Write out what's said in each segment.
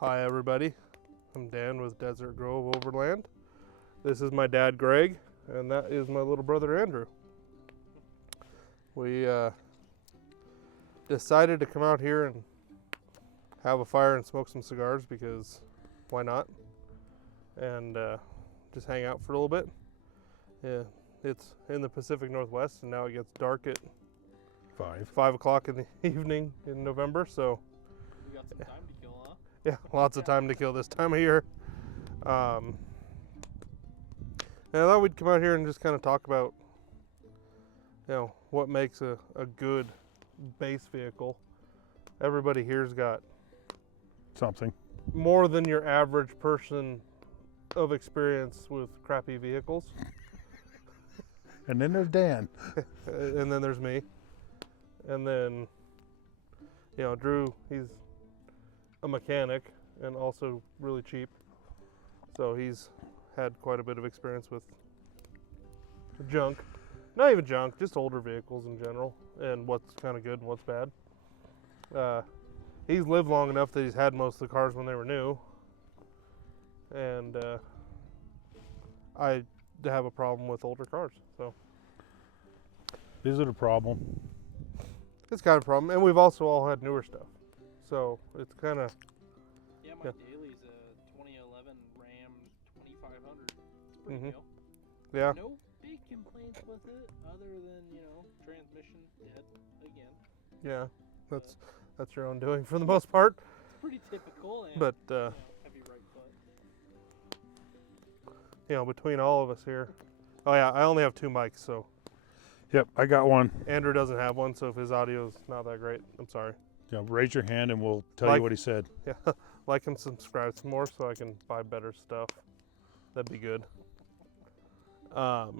Hi everybody, I'm Dan with Desert Grove Overland. This is my dad Greg, and that is my little brother Andrew. We decided to come out here and have a fire and smoke some cigars because why not? And just hang out for a little bit. Yeah, it's in the Pacific Northwest and now it gets dark at 5 o'clock in the evening in November, so we got some time to kill, huh? yeah, lots of time to kill this time of year. And I thought we'd come out here and just kind of talk about, you know, what makes a good base vehicle. Everybody here's got something more than your average person of experience with crappy vehicles. And then there's Dan. And then there's me. And then, you know, Drew, he's a mechanic and also really cheap. So he's had quite a bit of experience with junk. Not even junk, just older vehicles in general and what's kind of good and what's bad. He's lived long enough that he's had most of the cars when they were new. And I have a problem with older cars, so. Is it a problem? It's kind of a problem, and we've also all had newer stuff. So it's kind of. Yeah, my Daily's a 2011 Ram 2500. It's pretty new. Yeah. No big complaints with it, other than, you know, transmission dead again. Yeah, that's your own doing for the most part. It's pretty typical. And, but you know, heavy right foot. You know, between all of us here. Oh yeah, I only have 2 mics, so. Yep, I got one. Andrew doesn't have one, so if his audio's not that great, I'm sorry. Yeah, raise your hand and we'll tell you what he said. Yeah, like and subscribe some more so I can buy better stuff. That'd be good. But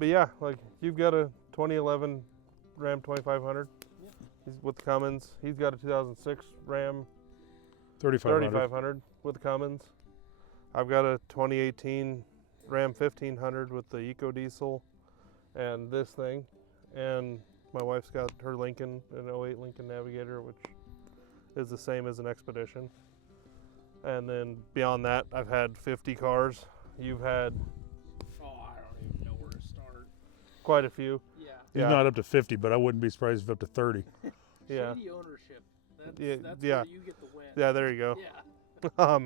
yeah, like you've got a 2011 Ram 2500. Yeah. He's with the Cummins. He's got a 2006 Ram 3500 with the Cummins. I've got a 2018 Ram 1500 with the Eco Diesel and this thing, and my wife's got her Lincoln, an 08 Lincoln Navigator, which is the same as an Expedition. And then beyond that, I've had 50 cars. You've had Oh, I don't even know where to start. quite a few. Yeah. He's not up to 50, but I wouldn't be surprised if up to 30. Yeah. Shady ownership. That's Yeah, where you get the win. Yeah, there you go. Yeah.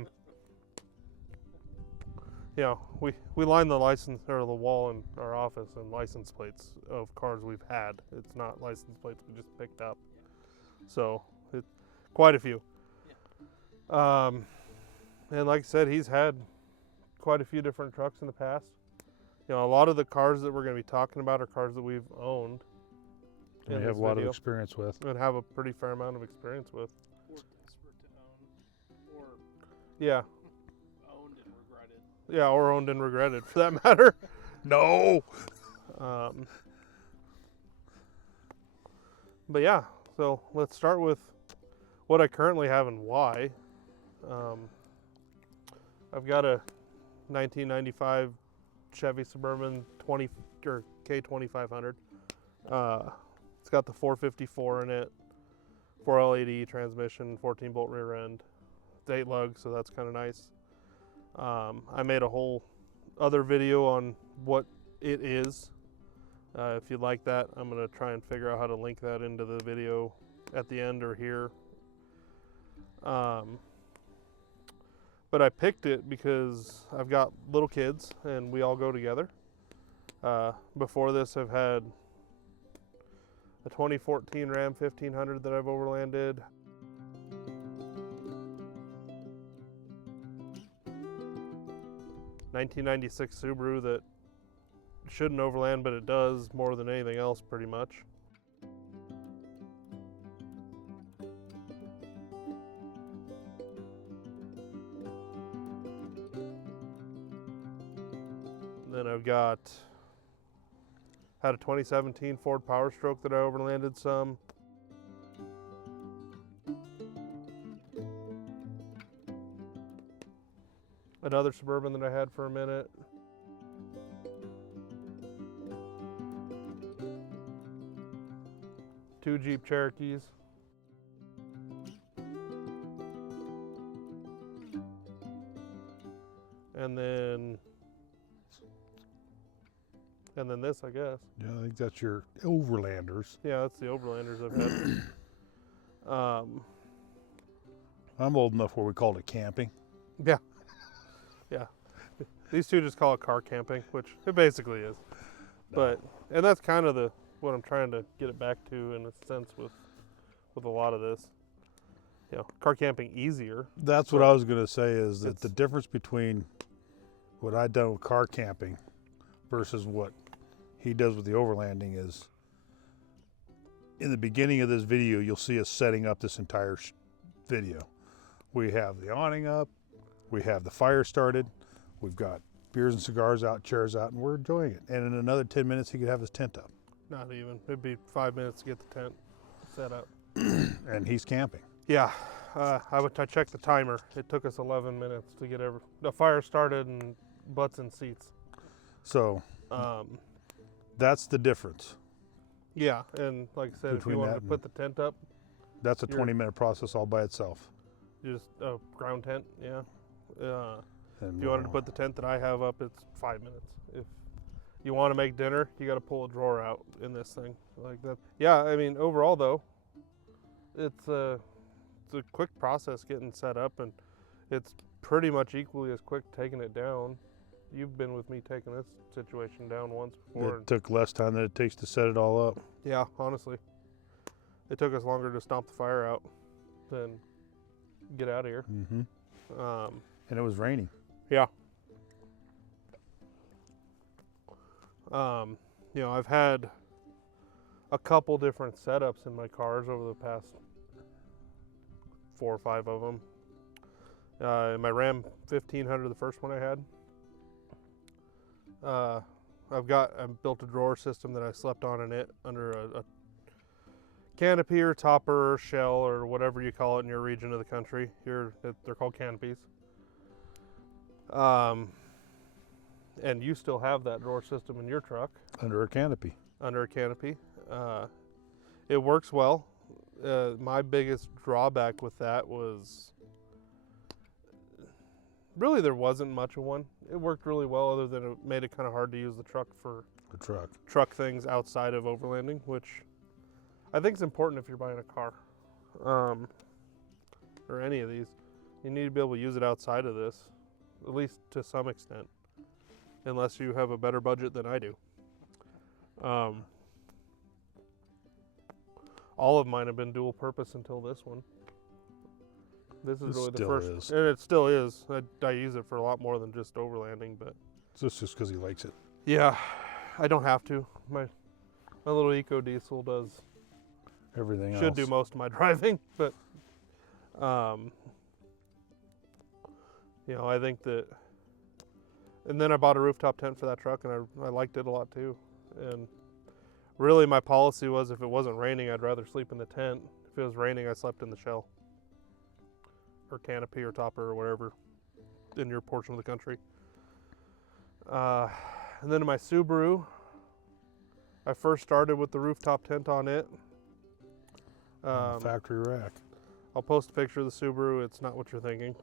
You know, we line the license or the wall in our office and license plates of cars we've had. It's not license plates we just picked up. So it's quite a few. Yeah. And like I said, he's had quite a few different trucks in the past. You know, a lot of the cars that we're going to be talking about are cars that we've owned. And we have a lot of experience with. And have a pretty fair amount of experience with. Or desperate to own. Or Yeah. owned and regretted. Yeah, or owned and regretted for that matter. No! But yeah, so let's start with what I currently have and why. I've got a 1995 Chevy Suburban K2500. It's got the 454 in it, 4L80 transmission, 14-bolt rear end. It's 8 lug, so that's kind of nice. I made a whole other video on what it is. If you'd like that, I'm going to try and figure out how to link that into the video at the end or here. But I picked it because I've got little kids and we all go together. Before this, I've had a 2014 Ram 1500 that I've overlanded. 1996 Subaru that shouldn't overland, but it does more than anything else pretty much. Then I've had a 2017 Ford Power Stroke that I overlanded some. Another Suburban that I had for a minute. Two Jeep Cherokees. And then this, I guess. Yeah, I think that's your Overlanders. Yeah, that's the Overlanders I've had. I'm old enough where we called it camping. Yeah. Yeah. These two just call it car camping, which it basically is. No. And that's kind of what I'm trying to get it back to in a sense with a lot of this. You know, car camping easier. That's what I was going to say is that the difference between what I've done with car camping versus what he does with the overlanding is in the beginning of this video, you'll see us setting up this entire video. We have the awning up, we have the fire started, we've got beers and cigars out, chairs out, and we're enjoying it. And in another 10 minutes, he could have his tent up. Not even. It'd be 5 minutes to get the tent set up. And he's camping. Yeah. I checked the timer. It took us 11 minutes to get the fire started and butts and seats. So that's the difference. Yeah, and like I said, if you wanted to put the tent up, that's a 20-minute process all by itself. Just a ground tent, yeah. And if you wanted to put the tent that I have up, it's 5 minutes. If you want to make dinner, you got to pull a drawer out in this thing like that. Yeah, I mean, overall though, it's a quick process getting set up, and it's pretty much equally as quick taking it down. You've been with me taking this situation down once before. It took less time than it takes to set it all up. Yeah, honestly. It took us longer to stomp the fire out than get out of here. Mm-hmm. And it was raining. Yeah. You know, I've had a couple different setups in my cars over the past 4 or 5 of them. In my Ram 1500, the first one I had, I built a drawer system that I slept on in it under a canopy or topper or shell or whatever you call it in your region of the country. Here, they're called canopies. And you still have that drawer system in your truck. Under a canopy. Under a canopy. It works well. My biggest drawback with that was really there wasn't much of one. It worked really well, other than it made it kind of hard to use the truck for truck things outside of overlanding, which I think is important if you're buying a car or any of these. You need to be able to use it outside of this, at least to some extent, unless you have a better budget than I do. All of mine have been dual purpose until this one. This is really the first, and it still is. I use it for a lot more than just overlanding, but It's just because he likes it. Yeah, I don't have to. My little Eco Diesel does Everything else should do most of my driving, but you know, I think that. And then I bought a rooftop tent for that truck, and I liked it a lot too. And really, my policy was if it wasn't raining, I'd rather sleep in the tent. If it was raining, I slept in the shell or canopy or topper or wherever in your portion of the country. And then in my Subaru, I first started with the rooftop tent on it. factory rack. I'll post a picture of the Subaru. It's not what you're thinking.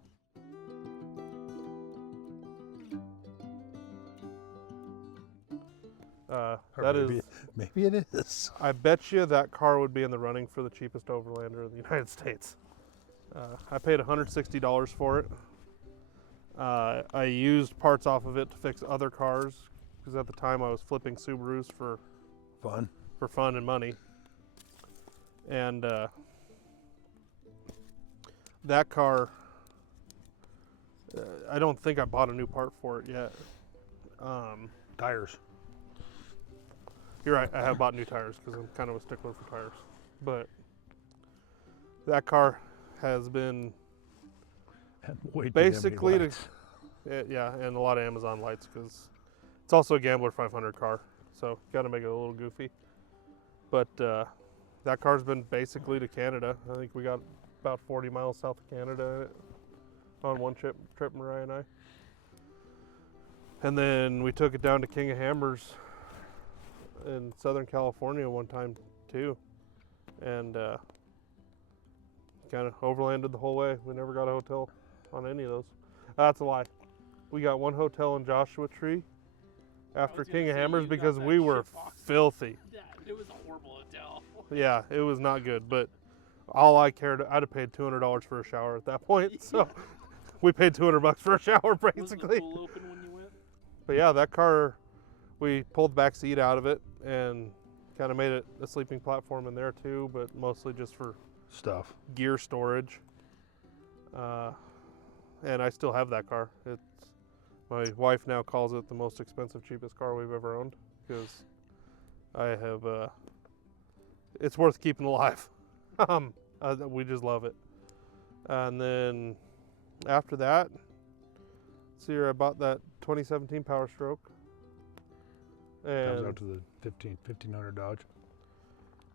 Maybe it is. I bet you that car would be in the running for the cheapest Overlander in the United States. I paid $160 for it. I used parts off of it to fix other cars, because at the time I was flipping Subarus for fun and money. And that car, I don't think I bought a new part for it yet. Tires. You're right. I have bought new tires because I'm kind of a stickler for tires. But that car has been basically yeah, and a lot of Amazon lights because it's also a Gambler 500 car. So got to make it a little goofy. But that car's been basically to Canada. I think we got about 40 miles south of Canada on one trip, Mariah and I. And then we took it down to King of Hammers in Southern California one time too. And kind of overlanded the whole way. We never got a hotel on any of those. That's a lie. We got one hotel in Joshua Tree after King of Hammers because we were filthy. Yeah, it was a horrible hotel. Yeah, it was not good. But all I cared, I'd have paid $200 for a shower at that point. So we paid $200 for a shower basically. Was the pool open when you went? But yeah, that car, we pulled the back seat out of it and kind of made it a sleeping platform in there too, but mostly just for stuff, gear storage. And I still have that car. It's my wife now calls it the most expensive, cheapest car we've ever owned because I have. It's worth keeping alive. We just love it. And then after that, see here, I bought that 2017 Power Stroke. And comes out to the 1500 Dodge.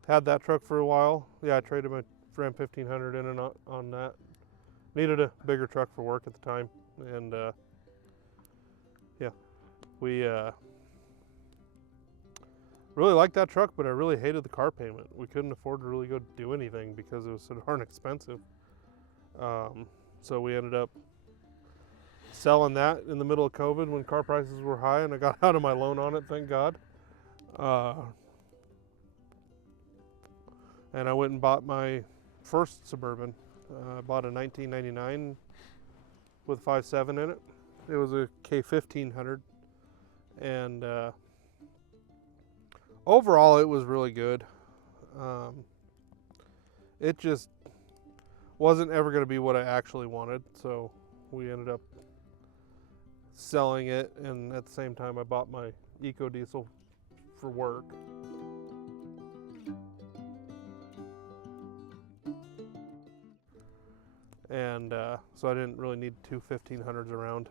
Had that truck for a while. Yeah, I traded my Ram 1500 in and on that. Needed a bigger truck for work at the time, and yeah, we really liked that truck, but I really hated the car payment. We couldn't afford to really go do anything because it was so darn expensive. So we ended up selling that in the middle of COVID when car prices were high, and I got out of my loan on it, thank God. And I went and bought my first Suburban. I bought a 1999 with 5.7 in it. It was a K1500, and overall it was really good. It just wasn't ever going to be what I actually wanted, so we ended up selling it, and at the same time I bought my Eco Diesel for work. And so I didn't really need two 1500s around.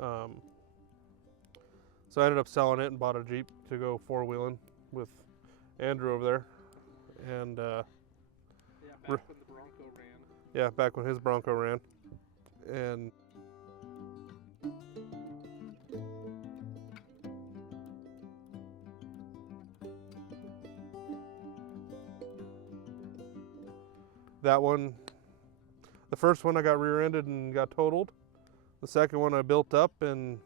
So I ended up selling it and bought a Jeep to go four-wheeling with Andrew over there. And Yeah, back when the Bronco ran. yeah, back when his Bronco ran. And that one, the first one I got rear-ended and got totaled. The second one I built up, and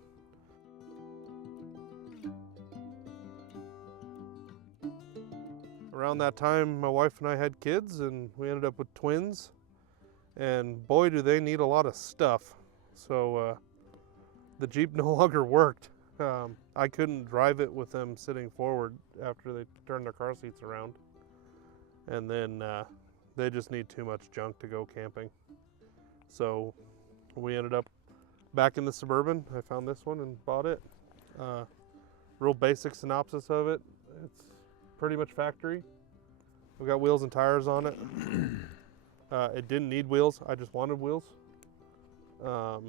around that time my wife and I had kids and we ended up with twins, and boy do they need a lot of stuff. So the Jeep no longer worked. I couldn't drive it with them sitting forward after they turned their car seats around. And then they just need too much junk to go camping. So we ended up back in the Suburban. I found this one and bought it. Real basic synopsis of it. It's pretty much factory. We got wheels and tires on it. It didn't need wheels. I just wanted wheels. I've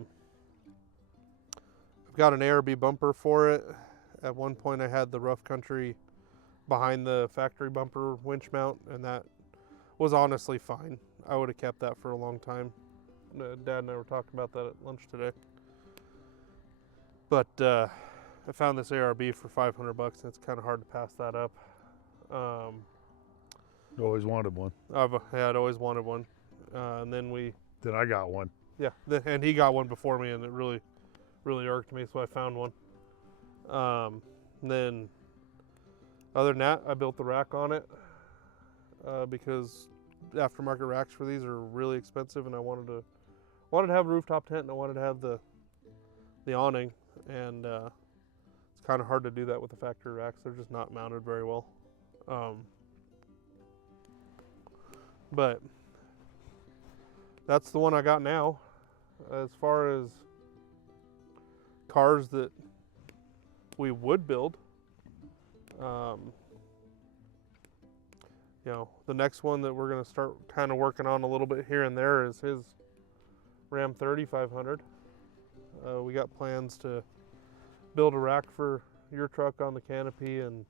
got an ARB bumper for it. At one point I had the Rough Country behind the factory bumper winch mount, and that was honestly fine. I would have kept that for a long time. Dad and I were talking about that at lunch today. But I found this ARB for $500, and it's kind of hard to pass that up. Always wanted one. I'd always wanted one. And then Then I got one. Yeah, and he got one before me, and it really, really irked me, so I found one. Then, other than that, I built the rack on it because aftermarket racks for these are really expensive, and I wanted to have a rooftop tent, and I wanted to have the awning, and it's kind of hard to do that with the factory racks. They're just not mounted very well. But that's the one I got now. As far as cars that we would build, You know, the next one that we're going to start kind of working on a little bit here and there is his Ram 3500. We got plans to build a rack for your truck on the canopy and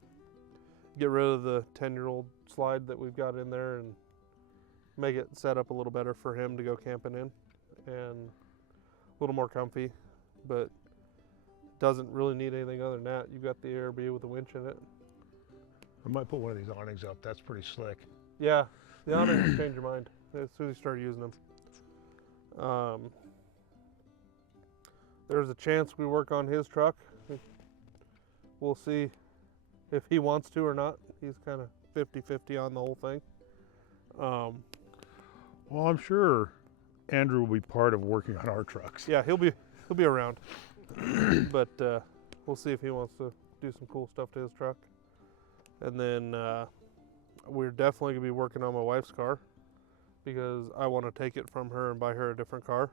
get rid of the 10-year-old slide that we've got in there and make it set up a little better for him to go camping in and a little more comfy, but doesn't really need anything other than that. You've got the ARB with a winch in it. I might put one of these awnings up. That's pretty slick. Yeah, the awnings change your mind as soon as you start using them. There's a chance we work on his truck. We'll see if he wants to or not. He's kind of 50-50 on the whole thing. Well, I'm sure Andrew will be part of working on our trucks. Yeah, he'll be around, but we'll see if he wants to do some cool stuff to his truck. And then we're definitely gonna be working on my wife's car because I want to take it from her and buy her a different car.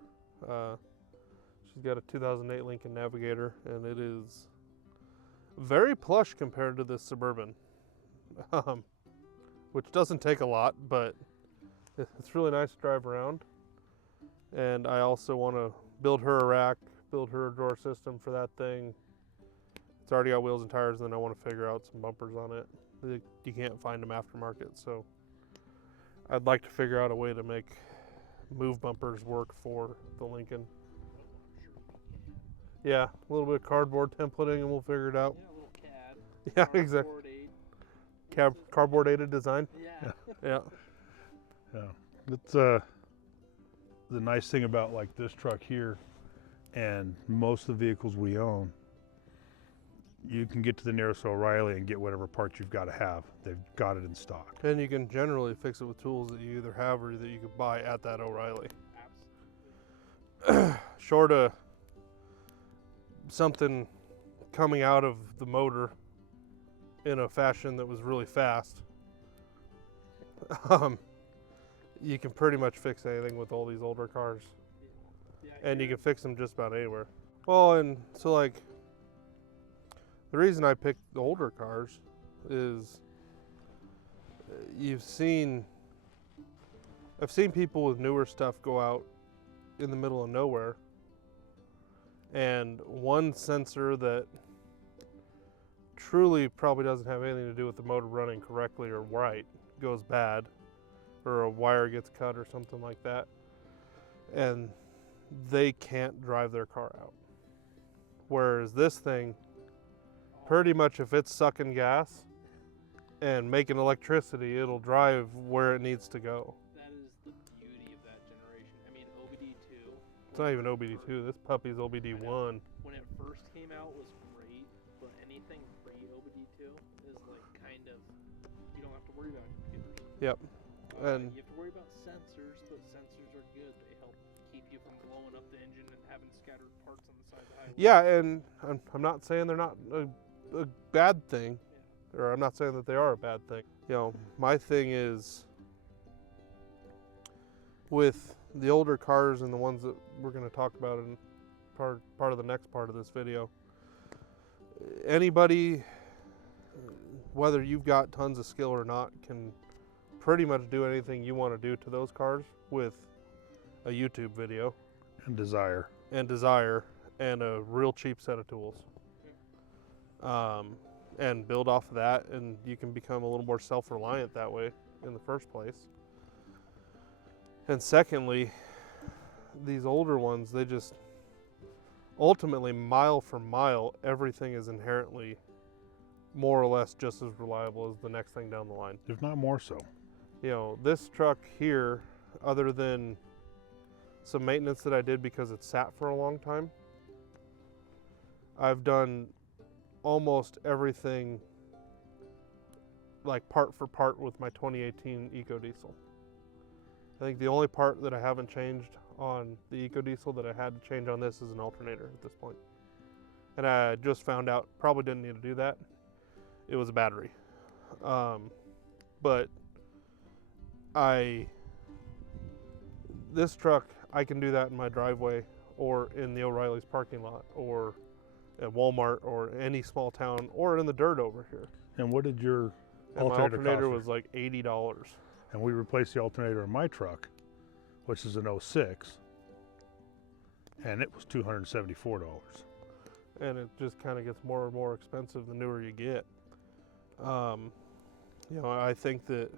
She's got a 2008 Lincoln Navigator, and it is very plush compared to this Suburban, which doesn't take a lot, but it's really nice to drive around. And I also want to build her a rack, build her a drawer system for that thing. It's already got wheels and tires, and then I want to figure out some bumpers on it. You can't find them aftermarket, so I'd like to figure out a way to make move bumpers work for the Lincoln. Yeah, a little bit of cardboard templating and we'll figure it out. Yeah, a little CAD. Yeah, exactly. Cardboard aided design. Yeah. Yeah. Yeah. It's the nice thing about like this truck here and most of the vehicles we own, you can get to the nearest O'Reilly and get whatever parts you've got to have. They've got it in stock. And you can generally fix it with tools that you either have or that you could buy at that O'Reilly. Absolutely. Short of something coming out of the motor in a fashion that was really fast, you can pretty much fix anything with all these older cars. Yeah, And you can fix them just about anywhere. Well, and so like, the reason I picked the older cars is I've seen people with newer stuff go out in the middle of nowhere, and one sensor that truly probably doesn't have anything to do with the motor running correctly or right goes bad, or a wire gets cut or something like that, and they can't drive their car out. Whereas this thing, pretty much if it's sucking gas and making electricity, it'll drive where it needs to go. That is the beauty of that generation. I mean, OBD2. It's not even OBD2, this puppy's OBD1. When it first came out was great, but anything pre-OBD2 is like kind of, you don't have to worry about computers. Yep. And you have to worry about sensors, but sensors are good. They help keep you from blowing up the engine and having scattered parts on the side of the highway. yeah, and I'm not saying they're not a bad thing, or I'm not saying that they are a bad thing. You know, my thing is with the older cars and the ones that we're going to talk about in part of the next part of this video. Anybody, whether you've got tons of skill or not, can pretty much do anything you want to do to those cars with a YouTube video And desire. and a real cheap set of tools. And build off of that, and you can become a little more self-reliant that way in the first place. And secondly, these older ones, they just ultimately, mile for mile, everything is inherently more or less just as reliable as the next thing down the line. If not more so. You know, this truck here, other than some maintenance that I did because it sat for a long time, I've done almost everything like part for part with my 2018 EcoDiesel. I think the only part that I haven't changed on the EcoDiesel that I had to change on this is an alternator at this point. And I just found out probably didn't need to do that. It was a battery. But this truck, I can do that in my driveway or in the O'Reilly's parking lot or at Walmart or any small town or in the dirt over here. And what did your And my alternator alternator cost? was like $80. And we replaced the alternator in my truck, which is an 06, and it was $274. And it just kind of gets more and more expensive the newer you get. You know, I think that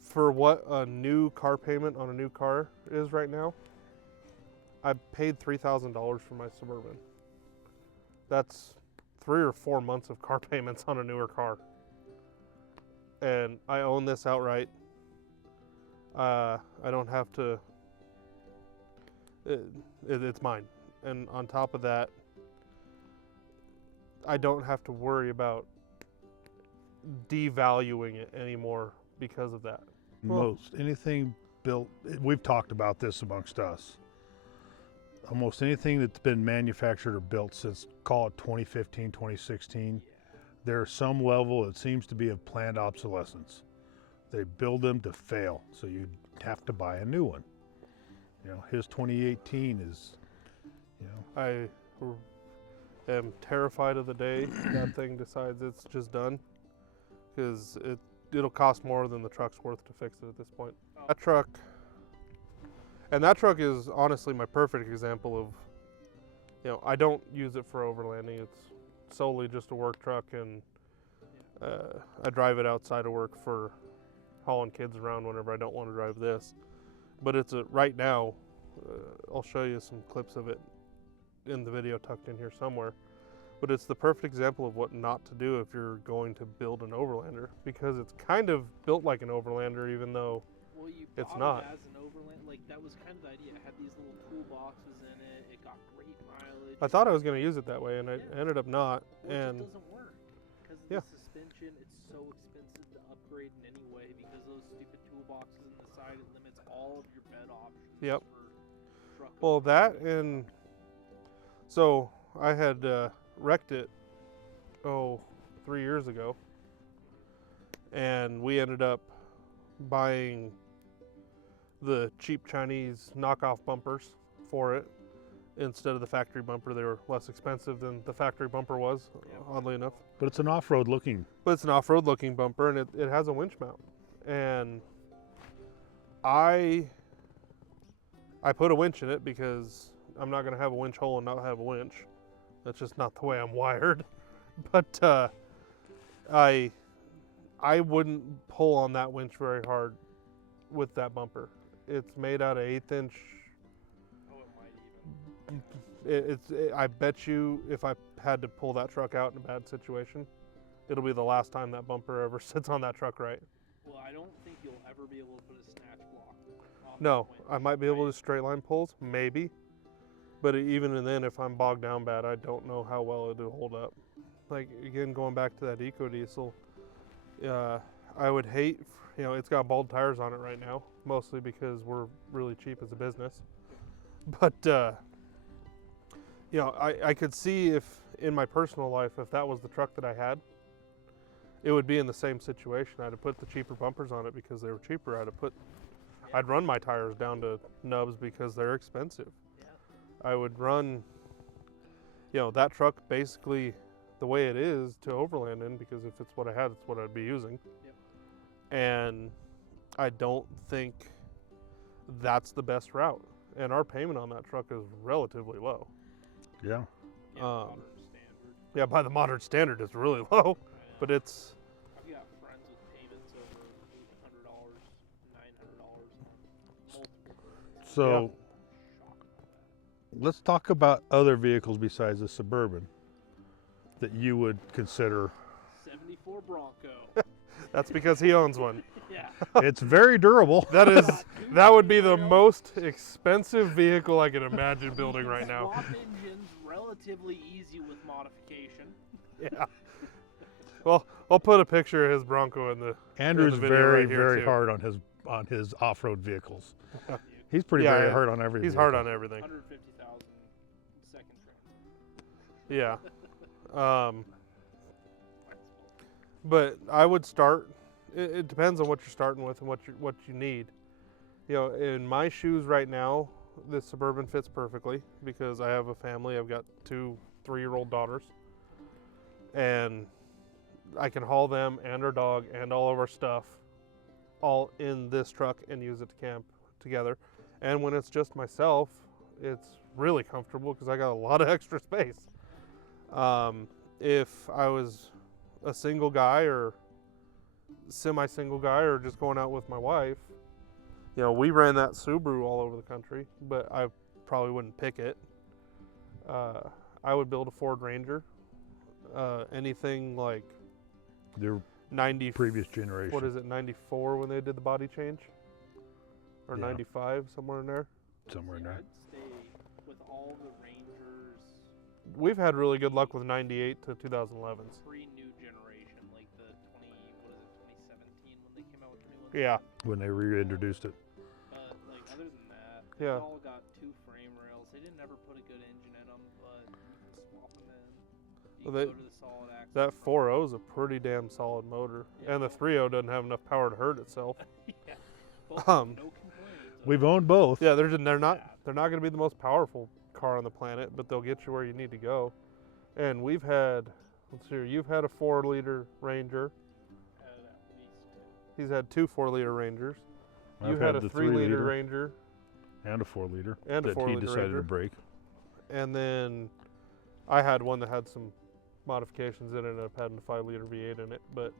for what a new car payment on a new car is right now, I paid $3,000 for my Suburban. That's 3 or 4 months of car payments on a newer car. And I own this outright. I don't have to, it's mine. And on top of that, I don't have to worry about devaluing it anymore because of that. Most anything built, we've talked about this amongst us. Almost anything that's been manufactured or built since, call it 2015, 2016, there's some level, it seems to be, of planned obsolescence. They build them to fail, so you have to buy a new one. You know, his 2018 is, you know. I am terrified of the day that thing decides it's just done, because it'll cost more than the truck's worth to fix it at this point. That truck is honestly my perfect example of, you know, I don't use it for overlanding. It's solely just a work truck, and I drive it outside of work for hauling kids around whenever I don't want to drive this. But it's right now, I'll show you some clips of it in the video tucked in here somewhere. But it's the perfect example of what not to do if you're going to build an Overlander, because it's kind of built like an Overlander, even though it's not. As an Overland, like that was kind of the idea. It had these little toolboxes in it. It got great mileage. I thought I was going to use it that way, and I ended up not. Well, and it just doesn't work because of the suspension. It's so expensive to upgrade in any way because those stupid toolboxes in the side. It limits all of your bed options. Yep. For truck Well, that and so I had wrecked it 3 years ago, and we ended up buying the cheap Chinese knockoff bumpers for it instead of the factory bumper. They were less expensive than the factory bumper was, oddly enough. But it's an off-road looking. But it's an off-road looking bumper, and it has a winch mount. And I put a winch in it because I'm not going to have a winch hole and not have a winch. That's just not the way I'm wired. But I wouldn't pull on that winch very hard with that bumper. It's made out of 1/8 inch. Oh, it might even. I bet you if I had to pull that truck out in a bad situation, it'll be the last time that bumper ever sits on that truck right. Well, I don't think you'll ever be able to put a snatch block off No, that winch, I might be able right? to straight line pulls, maybe. But even then, if I'm bogged down bad, I don't know how well it'll hold up. Like, again, going back to that Eco Diesel, I would hate, you know, it's got bald tires on it right now, mostly because we're really cheap as a business. But, you know, I could see if, in my personal life, if that was the truck that I had, it would be in the same situation. I'd have put the cheaper bumpers on it because they were cheaper. I'd run my tires down to nubs because they're expensive. I would run, you know, that truck basically the way it is to Overland in, because if it's what I had, it's what I'd be using. Yep. And I don't think that's the best route. And our payment on that truck is relatively low. Yeah. Yeah, modern standard. Yeah, by the modern standard, it's really low. But it's, I've got friends with payments over $800, $900 on multiple birds. So let's talk about other vehicles besides the Suburban that you would consider. 74 Bronco. that's because he owns one. Yeah. It's very durable. That would be the most expensive vehicle I can imagine building right now. Swap engines, relatively easy with modification. Yeah. Well, I'll put a picture of his Bronco in the Andrew's video very, right here, very too. hard on his off-road vehicles. He's pretty very hard on everything. He's hard on everything. 150,000 second trend. Yeah. But I would start. It depends on what you're starting with and what you need. You know, in my shoes right now, this Suburban fits perfectly because I have a family. I've got 2 3-year-old daughters. and I can haul them and our dog and all of our stuff all in this truck and use it to camp together. And when it's just myself, it's really comfortable because I got a lot of extra space. If I was a single guy or semi-single guy or just going out with my wife, you know, we ran that Subaru all over the country, but I probably wouldn't pick it. I would build a Ford Ranger. Anything like Their 90 previous generation. What is it, 94 when they did the body change? Or Yeah. 95, somewhere in there? Somewhere in there. I'd stay with all the Rangers We've had really good luck with 98 to 2011s. pre-new generation, like the 2017 when they came out with the new ones. Yeah. When they reintroduced it. But like other than that, Yeah. they all got 2 frame rails. They didn't ever put a good engine in them, but you can swap them in. You Well, can go to the solid axle. That 4.0 is a pretty damn solid motor. Yeah. And the 3.0 doesn't have enough power to hurt itself. Yeah. Both Um, no complaints. We've owned both. Yeah, they're not going to be the most powerful car on the planet, but they'll get you where you need to go. And we've had, let's see here, you've had a 4-liter Ranger. Had at least 2. He's had 2 4-liter Rangers. You I've had a the 3-liter Ranger and a 4-liter and a that he 4-liter decided Ranger. to break. And then I had one that had some modifications in it, and had a 5-liter V8 in it, but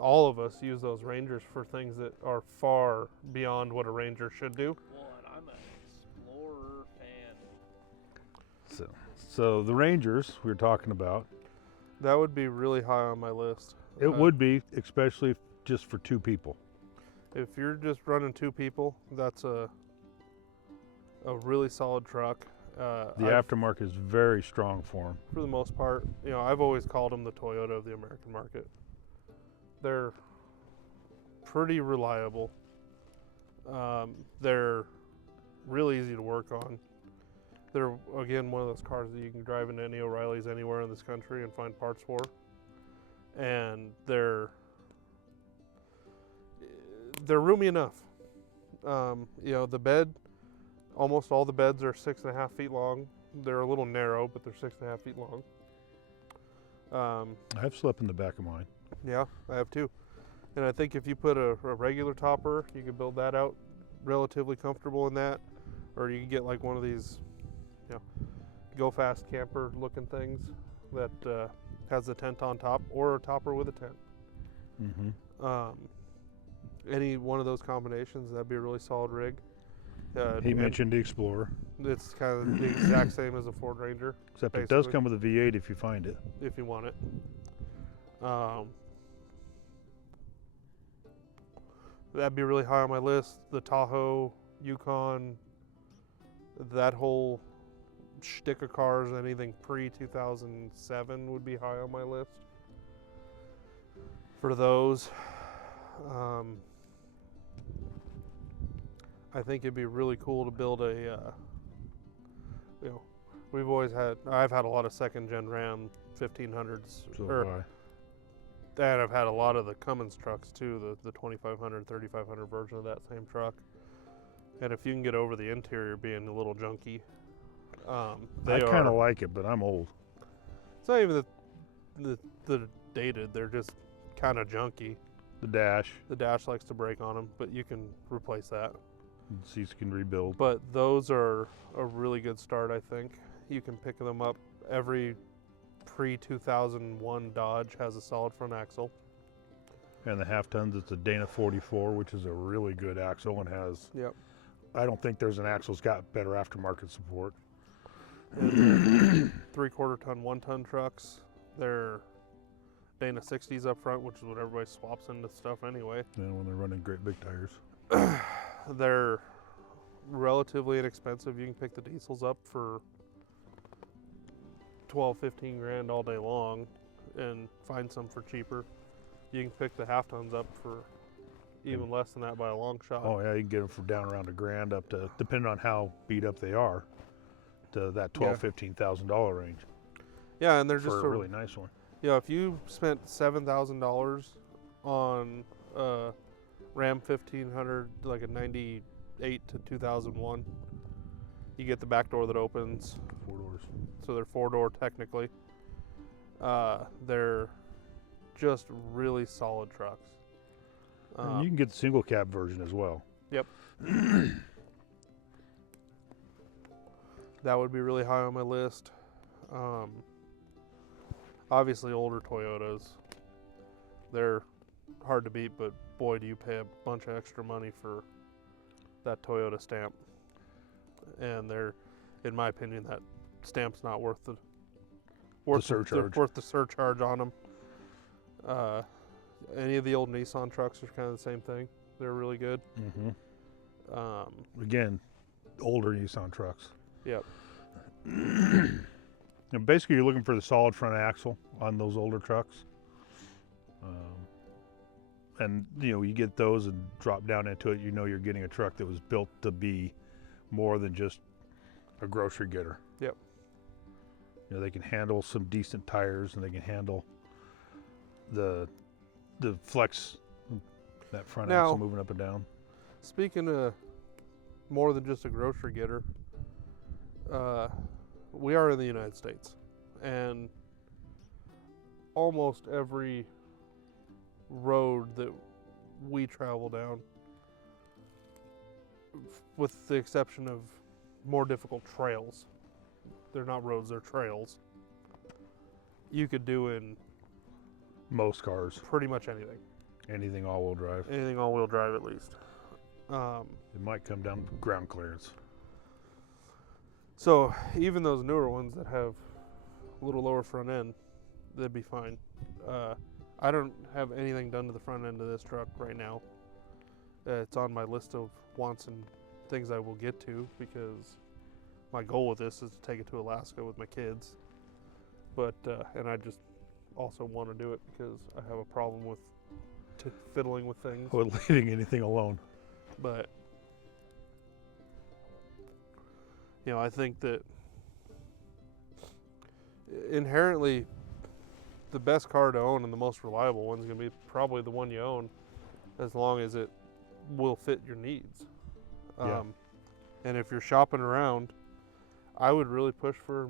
all of us use those Rangers for things that are far beyond what a Ranger should do. Well, and I'm an Explorer fan. So the Rangers we were talking about, That would be really high on my list. it would be, especially just for 2 people. If you're just running 2 people, that's a really solid truck. The I've- aftermarket is very strong for them. for the most part, you know, I've always called them the Toyota of the American market. They're pretty reliable. They're really easy to work on. They're, again, one of those cars that you can drive into any O'Reilly's anywhere in this country and find parts for. And they're roomy enough. You know, the bed, almost all the beds are 6.5 feet long. They're a little narrow, but they're 6.5 feet long. I've slept in the back of mine. Yeah, I have 2. And I think if you put a regular topper, you could build that out relatively comfortable in that. Or you could get like one of these, you know, go fast camper looking things that has a tent on top, or a topper with a tent. Mm-hmm. Any one of those combinations, that'd be a really solid rig. He and mentioned the Explorer, it's kind of the exact same as a Ford Ranger, except it does basically. come with a V8 if you find it. if you want it. That'd be really high on my list. The Tahoe, Yukon, that whole shtick of cars, anything pre-2007 would be high on my list. For those, I think it'd be really cool to build a, you know, I've had a lot of second-gen Ram 1500s, So have I. and I've had a lot of the Cummins trucks too, the 2500, 3500 version of that same truck. And if you can get over the interior being a little junky, I they kind of are. like it, but I'm old. It's not even the dated; they're just kind of junky. The dash, The dash likes to break on them, but you can replace that. seats can rebuild. But those are a really good start, I think. You can pick them up. Every pre-2001 Dodge has a solid front axle. And the half tons, it's a Dana 44, which is a really good axle and has. Yep. I don't think there's an axle's got better aftermarket support. And 3/4 ton, 1 ton trucks. They're Dana 60s up front, which is what everybody swaps into stuff anyway. And when they're running great big tires. They're relatively inexpensive. You can pick the diesels up for 12, 15 grand all day long and find some for cheaper. You can pick the half tons up for even less than that by a long shot. Oh yeah, you can get them for down around $1,000 up to, depending on how beat up they are, to that $12,000-$15,000 range. Yeah, and they're just for a really nice one. Yeah, if you spent $7,000 on a Ram 1500, like a 98 to 2001. You get the back door that opens. 4 doors. So they're 4-door technically. They're just really solid trucks. And you can get the single cab version as well. Yep. That would be really high on my list. Obviously, older Toyotas. They're hard to beat, but boy, do you pay a bunch of extra money for that Toyota stamp. And they're, in my opinion, that stamp's not worth the surcharge. worth the surcharge on them. Any of the old Nissan trucks are kind of the same thing. They're really good. Again, older Nissan trucks. Yep. And basically, you're looking for the solid front axle on those older trucks. And you get those and drop down into it. You're getting a truck that was built to be more than just a grocery getter. Yep. They can handle some decent tires, and they can handle the flex, that front Now, axle moving up and down. Speaking of more than just a grocery getter, we are in the United States, and almost every road that we travel down, with the exception of more difficult trails, they're not roads, they're trails, you could do in Most cars, pretty much anything. anything all-wheel drive. Anything all-wheel drive, at least. It might come down to ground clearance. So even those newer ones that have a little lower front end, they'd be fine. I don't have anything done to the front end of this truck right now. It's on my list of wants and things I will get to, because my goal with this is to take it to Alaska with my kids. But and I just also want to do it because I have a problem with fiddling with things. With leaving anything alone. But I think that inherently the best car to own and the most reliable one is going to be probably the one you own, as long as it will fit your needs. Yeah. And if you're shopping around, I would really push for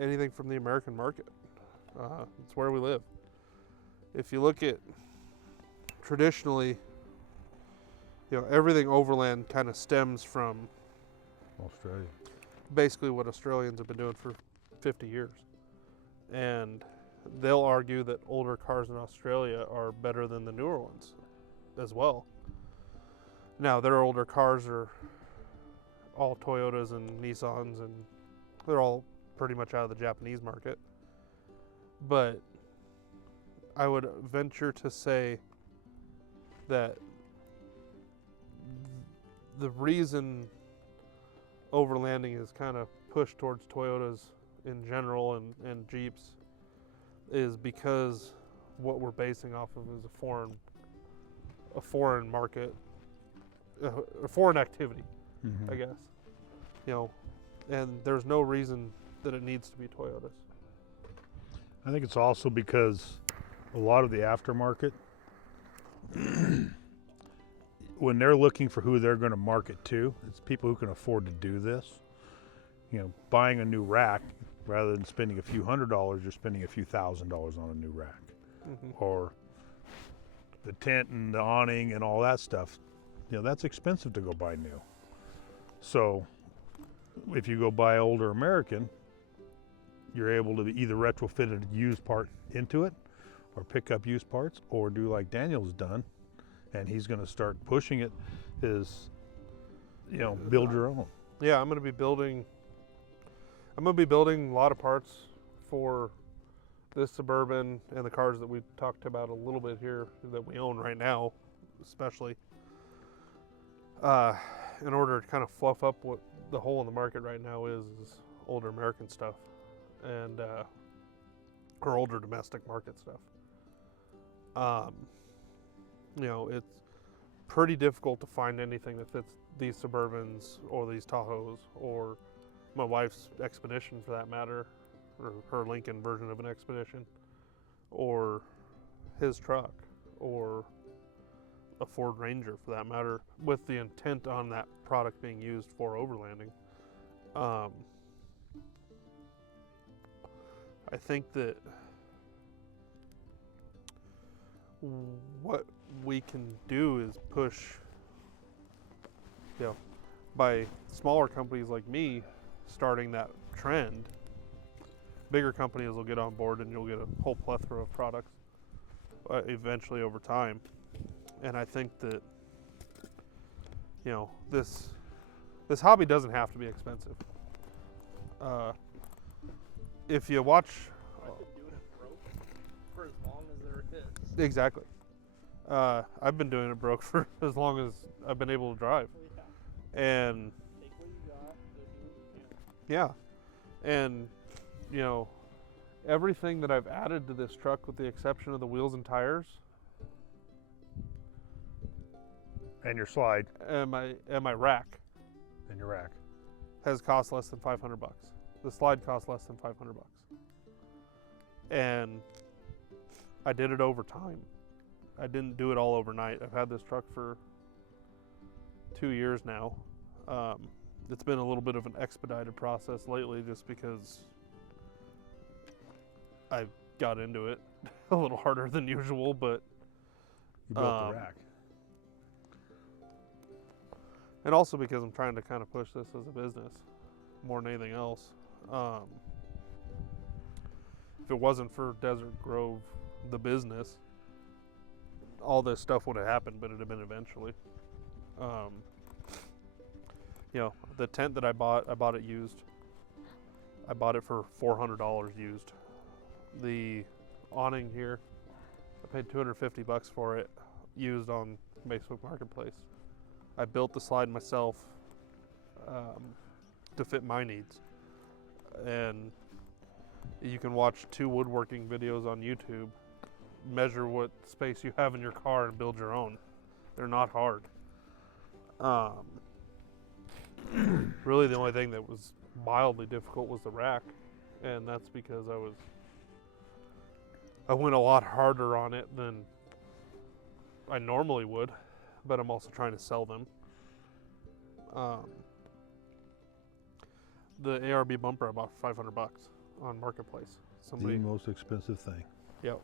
anything from the American market. It's where we live. If you look at traditionally, everything Overland kind of stems from Australia. basically what Australians have been doing for 50 years. And they'll argue that older cars in Australia are better than the newer ones as well. Now, their older cars are all Toyotas and Nissans, and they're all pretty much out of the Japanese market. But I would venture to say that the reason overlanding is kind of pushed towards Toyotas in general and Jeeps is because what we're basing off of is a foreign market, a foreign activity, I guess. And there's no reason that it needs to be Toyotas. I think it's also because a lot of the aftermarket, when they're looking for who they're going to market to, it's people who can afford to do this. Buying a new rack, rather than spending a few $100s, you're spending a few $1,000s on a new rack. Or the tent and the awning and all that stuff. That's expensive to go buy new. So if you go buy older American, you're able to either retrofit a used part into it, or pick up used parts, or do like Daniel's done, and he's going to start pushing it, is build your own. Yeah, I'm going to be building a lot of parts for this Suburban and the cars that we talked about a little bit here that we own right now, especially, in order to kind of fluff up what the hole in the market right now is older American stuff, and or older domestic market stuff. It's pretty difficult to find anything that fits these Suburbans or these Tahoes, or my wife's Expedition for that matter, or her Lincoln version of an Expedition, or his truck, or a Ford Ranger for that matter, with the intent on that product being used for overlanding. I think that what we can do is push, by smaller companies like me starting that trend. Bigger companies will get on board and you'll get a whole plethora of products eventually over time. And I think that, this hobby doesn't have to be expensive. If you watch... I've been doing it broke for as long as there is. Exactly. I've been doing it broke for as long as I've been able to drive. And... Take what you got, go do what you do. Yeah. And, everything that I've added to this truck with the exception of the wheels and tires... And your slide. And my rack. And your rack. Has cost less than $500. The slide cost less than $500. And I did it over time. I didn't do it all overnight. I've had this truck for 2 years now. It's been a little bit of an expedited process lately just because I got into it a little harder than usual, but you built the rack. And also because I'm trying to kind of push this as a business more than anything else. If it wasn't for Desert Grove, the business, all this stuff would have happened, but it would have been eventually. The tent that I bought it used. I bought it for $400 used. The awning here, I paid $250 for it, used on Facebook Marketplace. I built the slide myself to fit my needs. And you can watch 2 woodworking videos on YouTube, measure what space you have in your car and build your own. They're not hard. Really the only thing that was mildly difficult was the rack, and that's because I went a lot harder on it than I normally would, but I'm also trying to sell them. The ARB bumper I bought for $500 on Marketplace. The most expensive thing. Yep.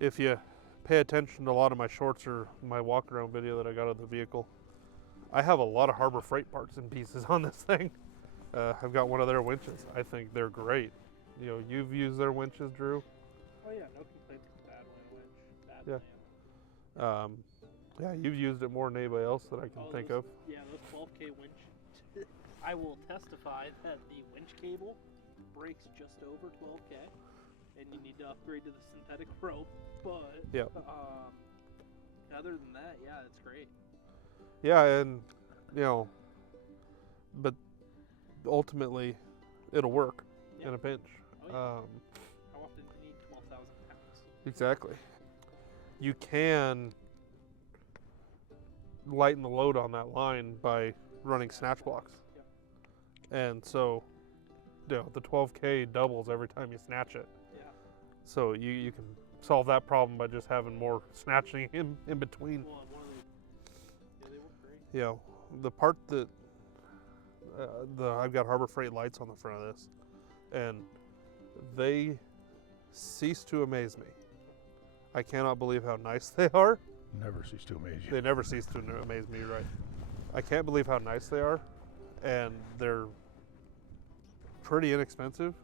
If you pay attention to a lot of my shorts or my walk around video that I got of the vehicle, I have a lot of Harbor Freight parts and pieces on this thing. I've got one of their winches. I think they're great. You've used their winches, Drew. Oh yeah, no complaints with bad winch. Bad man. Yeah, you've used it more than anybody else that I can think of. Yeah, those 12K winch. I will testify that the winch cable breaks just over 12K, and you need to upgrade to the synthetic rope. But other than that, yeah, it's great. Yeah, and but ultimately, it'll work in a pinch. Oh, yeah. How often do you need 12,000 pounds? Exactly. You can lighten the load on that line by running snatch blocks. Yep. And so, the 12K doubles every time you snatch it. Yeah. So you can solve that problem by just having more snatching in between. Well, they work great. The part that I've got Harbor Freight lights on the front of this, and they cease to amaze me. I cannot believe how nice they are. Never cease to amaze you. They never cease to amaze me, right? I can't believe how nice they are, and they're pretty inexpensive,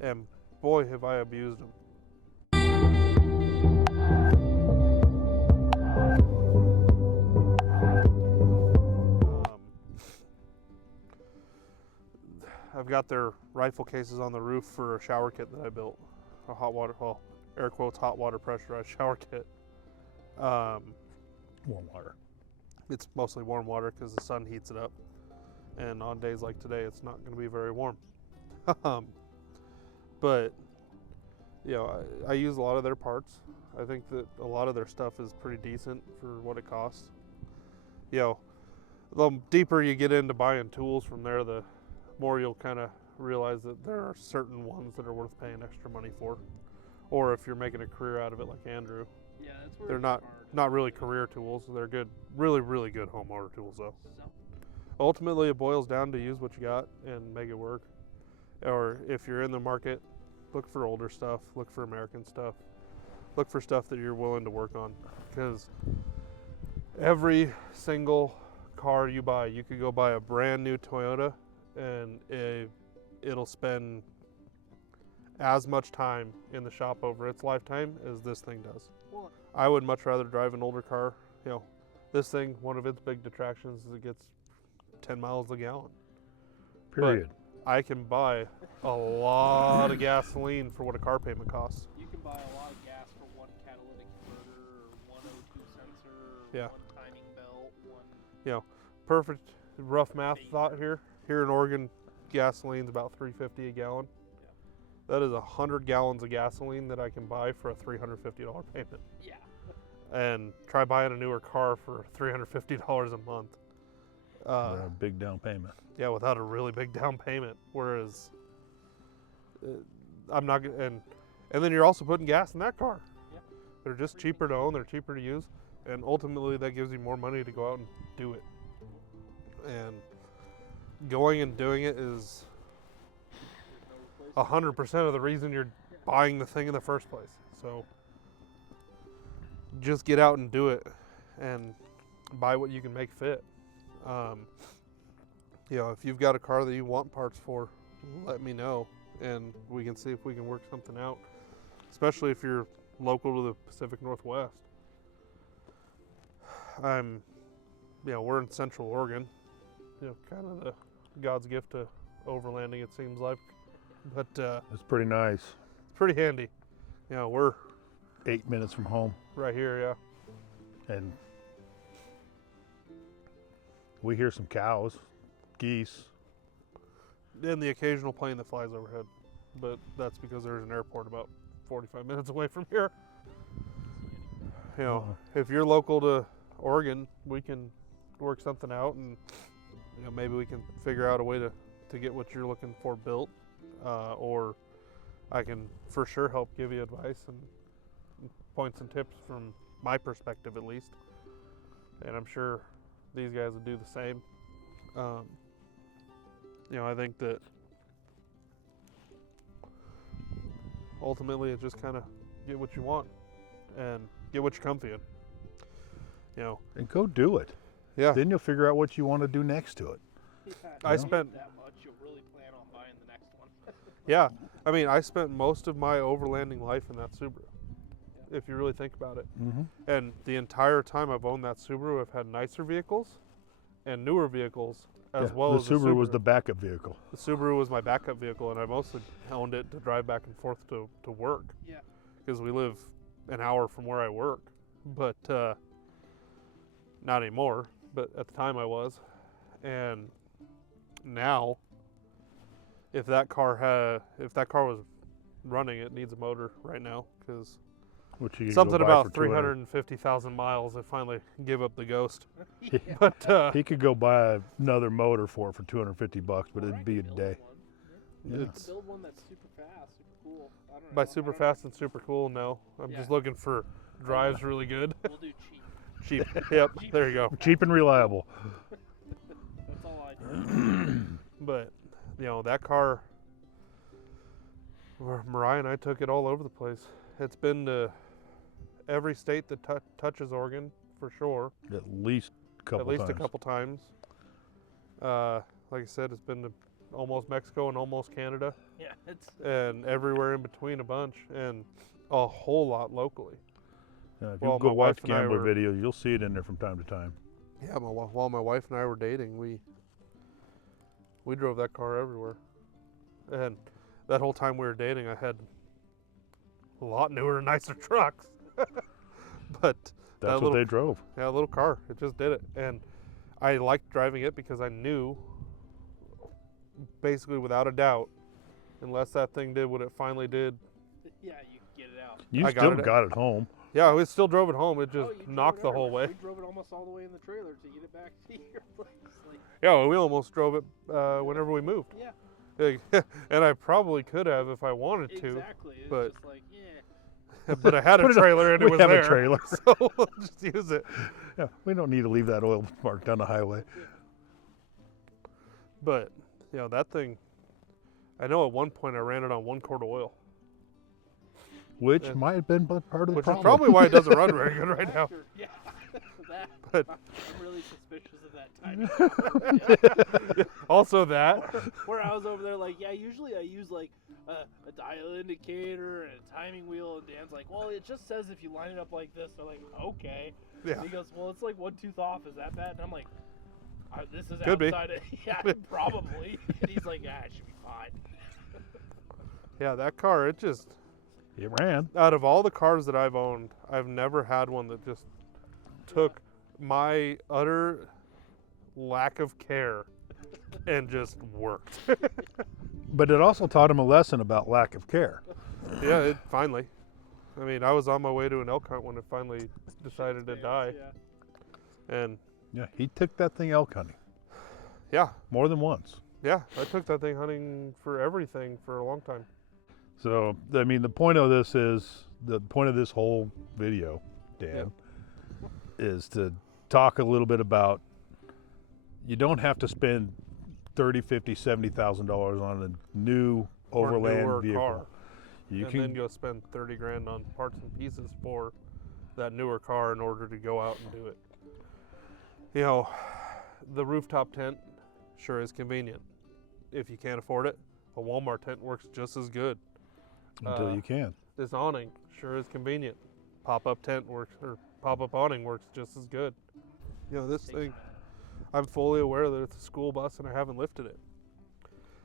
and boy have I abused them. I've got their rifle cases on the roof for a shower kit that I built, a air quotes, hot water pressurized shower kit. Warm water. It's mostly warm water because the sun heats it up, and on days like today it's not going to be very warm. But I use a lot of their parts. I think that a lot of their stuff is pretty decent for what it costs. The deeper you get into buying tools from there, the more you'll kind of realize that there are certain ones that are worth paying extra money for, or if you're making a career out of it like Andrew. Yeah, that's where They're it's not hard. really career tools. They're good, really good home motor tools though. So, Ultimately, it boils down to use what you got and make it work. Or if you're in the market, look for older stuff, look for American stuff, look for stuff that you're willing to work on. Because every single car you buy, you could go buy a brand new Toyota and it'll spend as much time in the shop over its lifetime as this thing does. well, I would much rather drive an older car. You know, this thing, one of its big detractions is it gets 10 miles a gallon. Period. I can buy a lot of gasoline for what a car payment costs. you can buy a lot of gas for one catalytic converter, or one O2 sensor, or Yeah. one timing belt, one. You know, perfect rough math thought here. Here in Oregon, gasoline's about $3.50 a gallon. Yeah. That is 100 gallons of gasoline that I can buy for a $350 payment. Yeah. And try buying a newer car for $350 a month. A big down payment. Yeah, without a really big down payment. Whereas, I'm not gonna, and then you're also putting gas in that car. Yeah. They're just cheaper to own. They're cheaper to use, and ultimately that gives you more money to go out and do it. And going and doing it is 100% of the reason you're buying the thing in the first place. So just get out and do it, and buy what you can make fit. You know, if you've got a car that you want parts for, let me know, and we can see if we can work something out. Especially if you're local to the Pacific Northwest. We're in Central Oregon. You know, kind of the God's gift to overlanding, it seems like. But It's pretty nice. it's pretty handy. You know, we're 8 minutes from home, right here, yeah. and we hear some cows, geese. And the occasional plane that flies overhead. But that's because there's an airport about 45 minutes away from here. You know, if you're local to Oregon, we can work something out, and you know, maybe we can figure out a way to get what you're looking for built, or I can for sure help give you advice and points and tips from my perspective at least, and I'm sure these guys would do the same. You know, I think that ultimately it's just kind of get what you want and get what you're comfy in. You know, And go do it. yeah. Then you'll figure out what you want to do next to it. Yeah, I if you spent- get that much, you'll really plan on buying the next one. Yeah, I mean, I spent most of my overlanding life in that Subaru, if you really think about it. Mm-hmm. And the entire time I've owned that Subaru, I've had nicer vehicles and newer vehicles, as well as the Subaru was the backup vehicle. The Subaru was my backup vehicle, and I mostly owned it to drive back and forth to work. Yeah. Because we live an hour from where I work, but not anymore. But at the time I was, and now, if that car was running, it needs a motor right now because Which you could something go buy about for 200. 350,000 miles. I finally give up the Ghost, Yeah. but He could go buy another motor for it for $250, but Or I it'd be a could build day. one. Yeah. Yeah. It's Build one that's super fast, super cool. I don't know. by I super don't know. fast and super cool. No, I'm Yeah. just looking for drives really good. We'll do cheap. Cheap. Yep. There you go. Cheap and reliable. That's all I do. But you know that car. Mariah and I took it all over the place. It's been to every state that touches Oregon for sure. At least a couple At least times. a couple times. Like I said, it's been to almost Mexico and almost Canada, Yeah, it's and everywhere in between a bunch, and a whole lot locally. Yeah, if Well, you my go wife watch and I gambler were- videos, you'll see it in there from time to time. Yeah, while my wife and I were dating, we drove that car everywhere, and that whole time we were dating, I had a lot newer and nicer trucks. But That's what little- they drove. yeah, a little car, it just did it, and I liked driving it because I knew, basically without a doubt, unless that thing did what it finally did. yeah, you can get it out. You I got still it. got it home. Yeah, we still drove it home. It just Oh, you drove knocked it the whole everywhere. way. We drove it almost all the way in the trailer to get it back to your place. Like, Yeah, well, we almost drove it whenever we moved. yeah, And I probably could have if I wanted to. exactly. It's but- just like, yeah. But I had a Put it on- trailer and it we was have a there. trailer. So we'll just use it. Yeah, we don't need to leave that oil mark down the highway. But, that thing, I know at one point I ran it on 1 quart of oil. Which Yeah. might have been part of the Which problem. is probably why it doesn't run very good right now. Yeah. That, But- I'm really suspicious of that timing. Also that. Where I was over there, like, yeah, usually I use like a dial indicator and a timing wheel, and Dan's like, well, it just says if you line it up like this. I'm like, okay. Yeah. And he goes, well, it's like 1 tooth off. Is that bad? And I'm like, this is Could be. outside of, yeah, probably. And he's like, yeah, it should be fine. Yeah, that car, it ran. out of all the cars that I've owned, I've never had one that just took my utter lack of care and just worked. But it also taught him a lesson about lack of care. Yeah, it finally. I mean, I was on my way to an elk hunt when it finally decided to die. Yeah. And Yeah, he took that thing elk hunting yeah, more than once. I took that thing hunting for everything for a long time. So, I mean, the point of this whole video, Dan, is to talk a little bit about you don't have to spend $30,000, $50,000, $70,000 on a new Or Overland newer vehicle. car. You And can then go spend 30 grand on parts and pieces for that newer car in order to go out and do it. The rooftop tent sure is convenient. If you can't afford it, a Walmart tent works just as good. until you can. This awning sure is convenient. Pop-up tent works, or pop-up awning works just as good. This thing, I'm fully aware that it's a school bus and I haven't lifted it.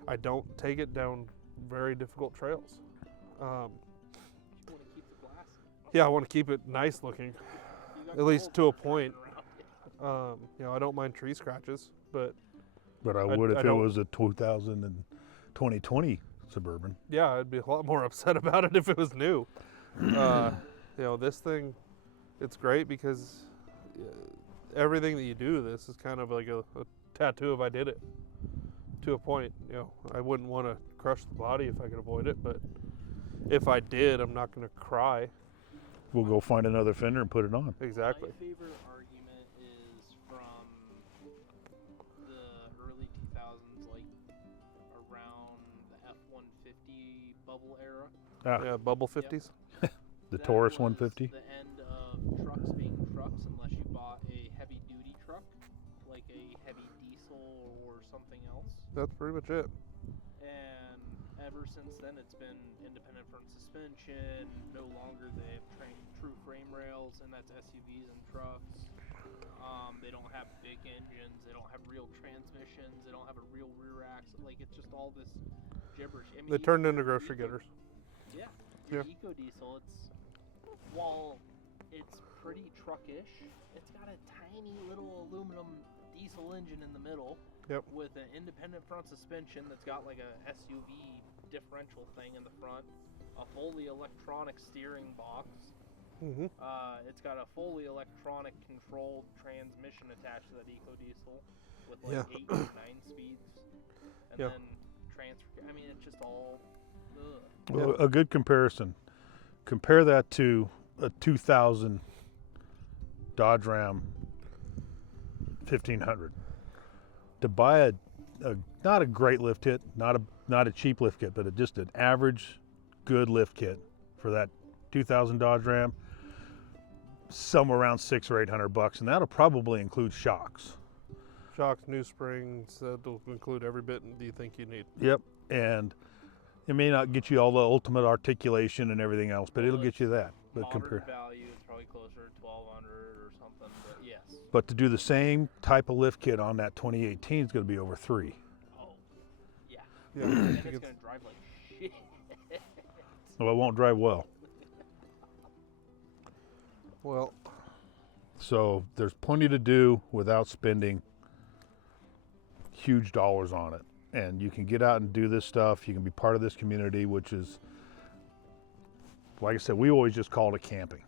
I don't take it down very difficult trails. You want to keep the glass? Yeah, I want to keep it nice looking, You got at least the to a whole point. around it. I don't mind tree scratches, but But I I- would I if it don't- was a 2020 Suburban. yeah, I'd be a lot more upset about it if it was new. This thing, it's great because everything that you do, this is kind of like a tattoo if I did it. To a point, I wouldn't want to crush the body if I could avoid it, but if I did, I'm not going to cry. We'll go find another fender and put it on. Exactly. My favorite argument is from the early 2000s, like around the F-150 bubble era. Yeah, bubble 50s. The That Taurus was 150. The end of trucks being trucks, unless you bought a heavy-duty truck, like a heavy diesel or something else. That's pretty much it. And ever since then, it's been independent front suspension. No longer they have true frame rails, and that's SUVs and trucks. They don't have big engines. They don't have real transmissions. They don't have a real rear axle. Like, it's just all this gibberish. I mean, They turned into grocery getters. Yeah. Yeah. The EcoDiesel, while it's pretty truckish, it's got a tiny little aluminum diesel engine in the middle. Yep. With an independent front suspension that's got like a SUV differential thing in the front, a fully electronic steering box. Mm-hmm. It's got a fully electronic controlled transmission attached to that EcoDiesel with like Yeah. 8 or 9 speeds. And Yeah. then transfer. I mean, it's just all. Ugh. Well, a good comparison. Compare that to a 2000 Dodge Ram 1500. To buy a not a great lift kit, not a cheap lift kit, but just an average good lift kit for that 2000 Dodge Ram, somewhere around $600 or $800, and that'll probably include shocks. Shocks, new springs, that'll include every bit that you think you need. Yep, and it may not get you all the ultimate articulation and everything else, but Well, it'll get you that. But Modern compare. value, it's probably closer to 1200 or something, but yes. But to do the same type of lift kit on that 2018 is going to be over $3. Oh, yeah. Yeah, And because- it's going to drive like shit. Well, it won't drive well. well, So there's plenty to do without spending huge dollars on it. And you can get out and do this stuff. You can be part of this community, which is, like I said, we always just call it camping.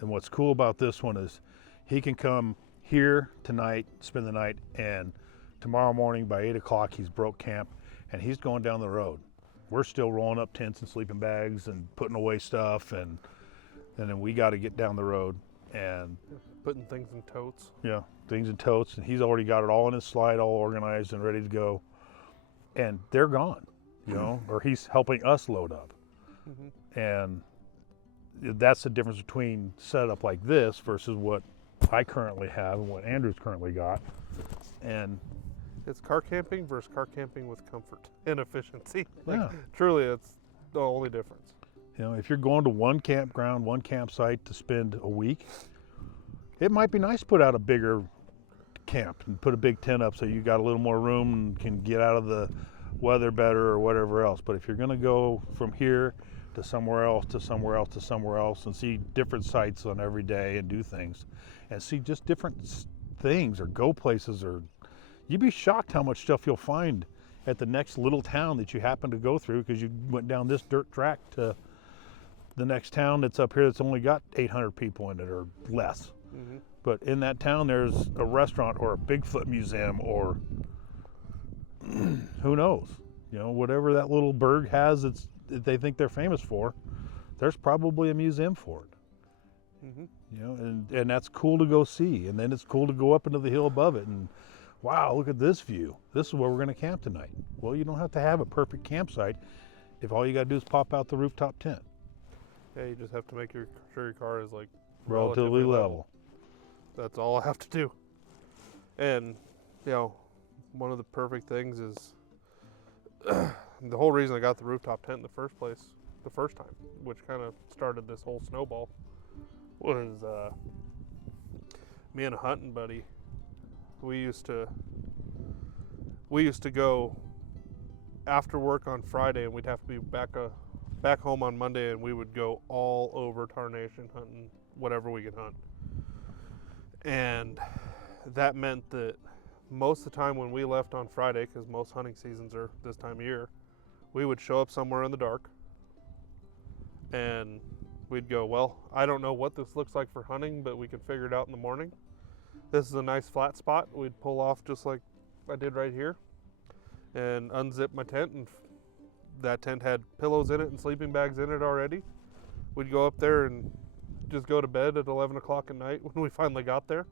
And what's cool about this one is he can come here tonight, spend the night, and tomorrow morning by 8 o'clock, he's broke camp and he's going down the road. We're still rolling up tents and sleeping bags and putting away stuff. And and then we got to get down the road and putting things in totes. Yeah, things in totes, and he's already got it all in his slide, all organized and ready to go. And they're gone, you know, or he's helping us load up. Mm-hmm. And that's the difference between setup like this versus what I currently have and what Andrew's currently got. And it's car camping versus car camping with comfort and efficiency. Like, yeah. Truly, it's the only difference. You know, if you're going to one campground, one campsite to spend a week, it might be nice to put out a bigger camp and put a big tent up so you got a little more room and can get out of the weather better or whatever else. But if you're going to go from here to somewhere else to somewhere else to somewhere else and see different sites on every day and do things and see just different things or go places, or you'd be shocked how much stuff you'll find at the next little town that you happen to go through because you went down this dirt track to the next town that's up here that's only got 800 people in it or less. Mm-hmm. But in that town, there's a restaurant or a Bigfoot museum or who knows, you know, whatever that little burg has that they think they're famous for, there's probably a museum for it. Mm-hmm. You know, and that's cool to go see. And then it's cool to go up into the hill above it and, wow, look at this view. This is where we're going to camp tonight. Well, you don't have to have a perfect campsite if all you got to do is pop out the rooftop tent. Yeah, you just have to make sure your car is like relatively level. That's all I have to do. And, you know, one of the perfect things is the whole reason I got the rooftop tent in the first place, the first time, which kind of started this whole snowball, was me and a hunting buddy. We used to go after work on Friday, and we'd have to be back home on Monday, and we would go all over Tarnation hunting whatever we could hunt. And that meant that most of the time when we left on Friday, because most hunting seasons are this time of year, we would show up somewhere in the dark and we'd go, well, I don't know what this looks like for hunting, but we can figure it out in the morning. This is a nice flat spot. We'd pull off just like I did right here and unzip my tent, and that tent had pillows in it and sleeping bags in it already. We'd go up there and just go to bed at 11 o'clock at night when we finally got there.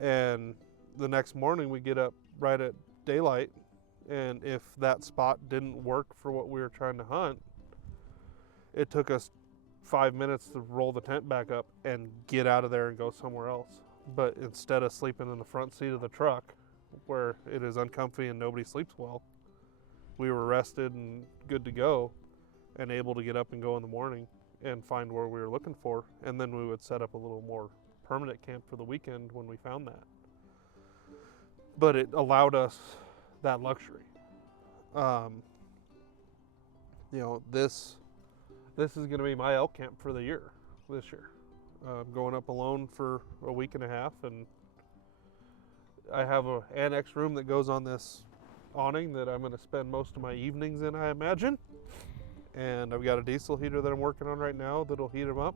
And the next morning we get up right at daylight, and if that spot didn't work for what we were trying to hunt, it took us 5 minutes to roll the tent back up and get out of there and go somewhere else. But instead of sleeping in the front seat of the truck where it is uncomfy and nobody sleeps well, we were rested and good to go and able to get up and go in the morning and find where we were looking for. And then we would set up a little more permanent camp for the weekend when we found that. But it allowed us that luxury. You know, this is going to be my elk camp for the year, this year. I'm going up alone for a week and a half, and I have an annex room that goes on this awning that I'm going to spend most of my evenings in, I imagine. And I've got a diesel heater that I'm working on right now that'll heat them up.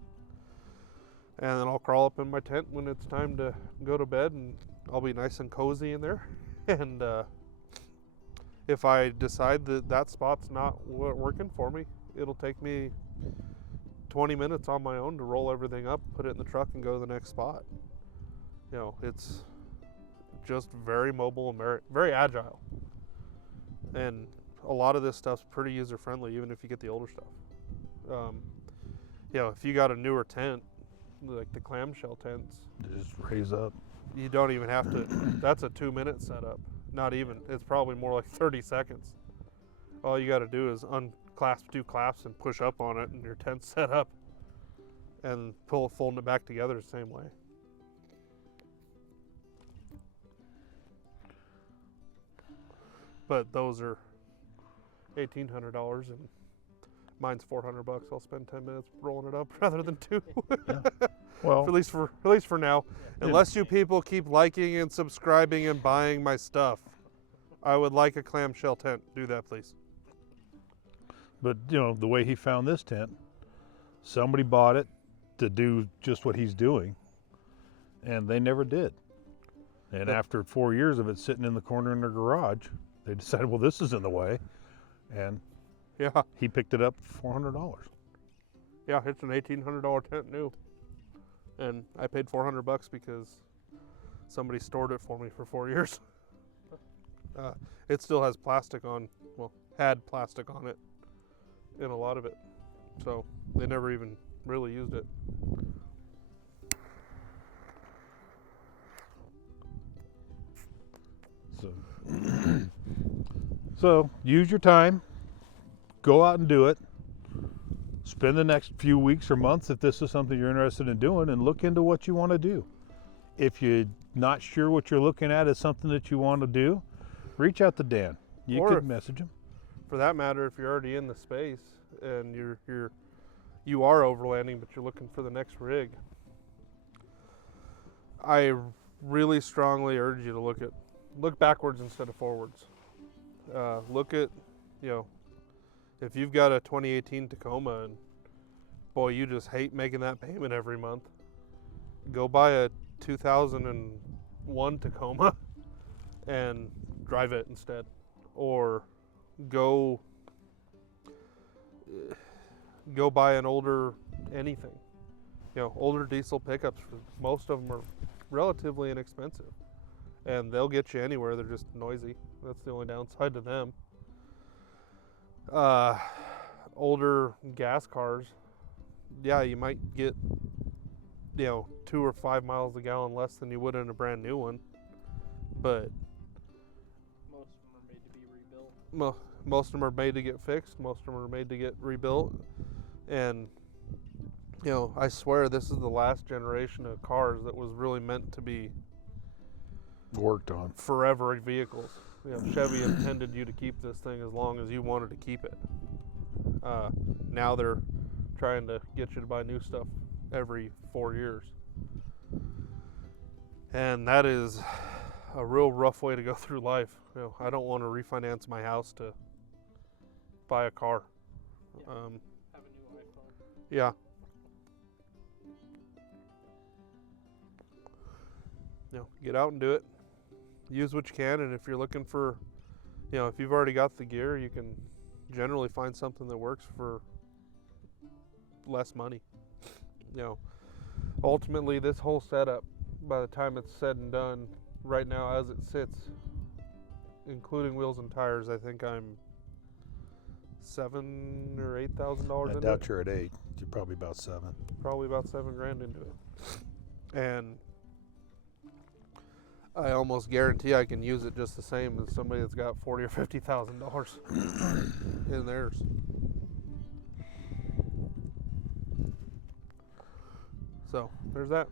And then I'll crawl up in my tent when it's time to go to bed, and I'll be nice and cozy in there. And if I decide that that spot's not working for me, it'll take me 20 minutes on my own to roll everything up, put it in the truck, and go to the next spot. You know, it's just very mobile and very, very agile. And a lot of this stuff's pretty user-friendly, even if you get the older stuff. You know, if you got a newer tent, like the clamshell tents, just raise up. You don't even have to. That's a 2-minute setup. Not even. It's probably more like 30 seconds. All you got to do is unclasp 2 clasps and push up on it, and your tent's set up. And folding it back together the same way. But those are $1,800, and mine's $400. I'll spend 10 minutes rolling it up rather than 2. Yeah. Well, at least for now. Unless you people keep liking and subscribing and buying my stuff, I would like a clamshell tent. Do that, please. But you know, the way he found this tent, somebody bought it to do just what he's doing, and they never did. And after 4 years of it sitting in the corner in their garage, they decided, well, this is in the way, and yeah, he picked it up for $400. Yeah, it's an $1,800 tent new, and I paid $400 because somebody stored it for me for 4 years. It still has plastic on, well, had plastic on it in a lot of it, so they never even really used it. So use your time, go out and do it. Spend the next few weeks or months, if this is something you're interested in doing, and look into what you want to do. If you're not sure what you're looking at is something that you want to do, reach out to Dan. You could message him. For that matter, if you're already in the space and you are overlanding, but you're looking for the next rig, I really strongly urge you to look backwards instead of forwards. Look at, if you've got a 2018 Tacoma and boy, you just hate making that payment every month, go buy a 2001 Tacoma and drive it instead. Or go buy an older anything. Older diesel pickups, most of them are relatively inexpensive. And they'll get you anywhere, they're just noisy. That's the only downside to them. Older gas cars, yeah, you might get 2 or 5 miles a gallon less than you would in a brand new one, but most of them are made to be rebuilt. Most of them are made to get fixed, most of them are made to get rebuilt. And I swear this is the last generation of cars that was really meant to be worked on forever vehicles. Chevy intended you to keep this thing as long as you wanted to keep it. Now they're trying to get you to buy new stuff every 4 years. And that is a real rough way to go through life. I don't want to refinance my house to buy a car. Yeah. Have a new iPhone. Yeah. Get out and do it. Use what you can, and if you're looking for, if you've already got the gear, you can generally find something that works for less money. Ultimately, this whole setup, by the time it's said and done, right now as it sits, including wheels and tires, I think I'm $7,000 or $8,000 into it. I doubt you're at 8. You're probably about 7. Probably about $7,000 into it, and I almost guarantee I can use it just the same as somebody that's got $40,000 or $50,000 in theirs. So there's that.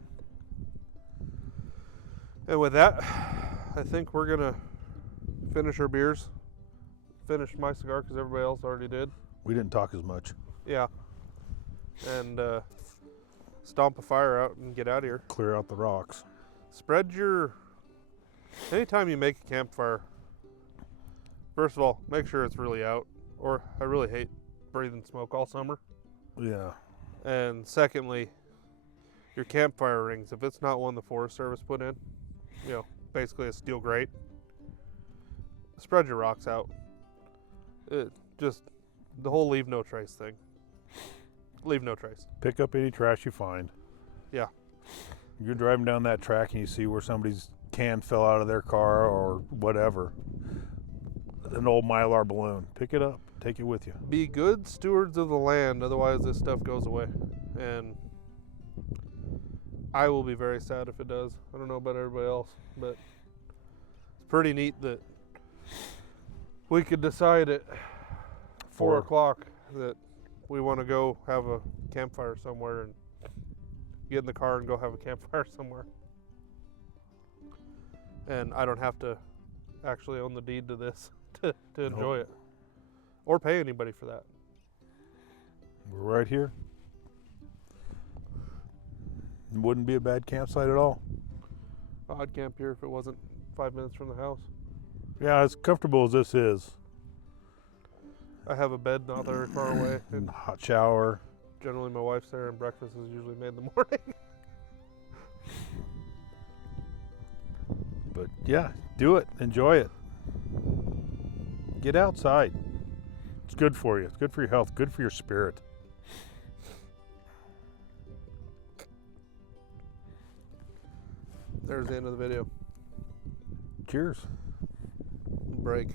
And with that, I think we're gonna finish our beers. Finish my cigar because everybody else already did. We didn't talk as much. Yeah. And stomp a fire out and get out of here. Clear out the rocks. Anytime you make a campfire, first of all, make sure it's really out. Or I really hate breathing smoke all summer. Yeah. And secondly, your campfire rings, if it's not one the Forest Service put in, basically a steel grate, spread your rocks out. Just the whole leave no trace thing. Leave no trace. Pick up any trash you find. Yeah. You're driving down that track and you see where somebody's can fell out of their car or whatever. An old Mylar balloon. Pick it up. Take it with you. Be good stewards of the land, otherwise this stuff goes away. And I will be very sad if it does. I don't know about everybody else, but it's pretty neat that we could decide at 4 o'clock that we want to go have a campfire somewhere and get in the car and go have a campfire somewhere. And I don't have to actually own the deed to this to enjoy it. Or pay anybody for that. We're right here. It wouldn't be a bad campsite at all. I'd camp here if it wasn't 5 minutes from the house. Yeah, as comfortable as this is. I have a bed not very far away. And hot shower. Generally my wife's there and breakfast is usually made in the morning. But yeah, do it. Enjoy it. Get outside. It's good for you. It's good for your health. Good for your spirit. There's the end of the video. Cheers. Break.